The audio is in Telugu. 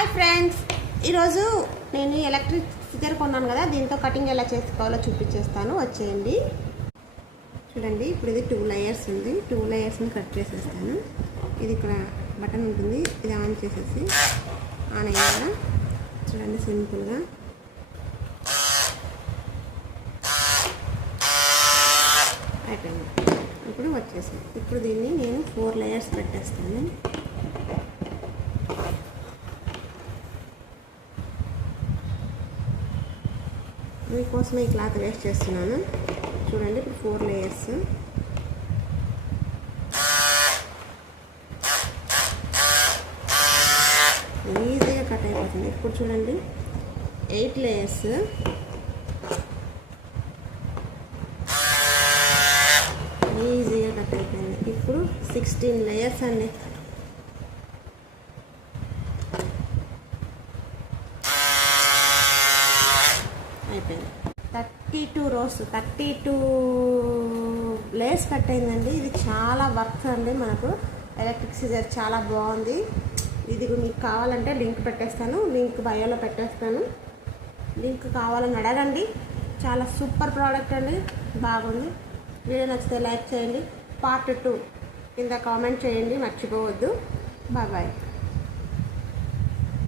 హాయ్ ఫ్రెండ్స్, ఈరోజు నేను ఎలక్ట్రిక్ సిజర్ కొన్నాను కదా, దీంతో కటింగ్ ఎలా చేసుకోవాలో చూపించేస్తాను. వచ్చేయండి. చూడండి, ఇప్పుడు ఇది 2 లేయర్స్ ఉంది. 2 లేయర్స్ని కట్ చేసేస్తాను. ఇది ఇక్కడ బటన్ ఉంటుంది, ఇది ఆన్ చేసేసి ఆన్ అయ్యాక చూడండి, సింపుల్గా అయిపోయింది. ఇప్పుడు వచ్చేసాను. ఇప్పుడు దీన్ని నేను 4 లేయర్స్ పెట్టేస్తాను. మీకోసమే ఈ క్లాత్ వేస్ట్ చేస్తున్నాను. చూడండి, ఇప్పుడు 4 లేయర్స్. ఈజీగా కట్ అయిపోతుంది. ఇప్పుడు చూడండి, 8 లేయర్స్. ఈజీగా కట్ అయిపోయింది. ఇప్పుడు 16 లేయర్స్ అండి. అయిపోయింది. 32 రోస్, 32 లేయర్స్ కట్ అయిందండి. ఇది చాలా వర్క్ అండి. మనకు ఎలక్ట్రిక్ సిజర్ చాలా బాగుంది. ఇది మీకు కావాలంటే లింక్ పెట్టేస్తాను, లింక్ బయోలో పెట్టేస్తాను. లింక్ కావాలని అడగండి. చాలా సూపర్ ప్రోడక్ట్ అండి, బాగుంది. వీడియో నచ్చితే లైక్ చేయండి. పార్ట్ 2 కింద కామెంట్ చేయండి, మర్చిపోవద్దు. Bye bye.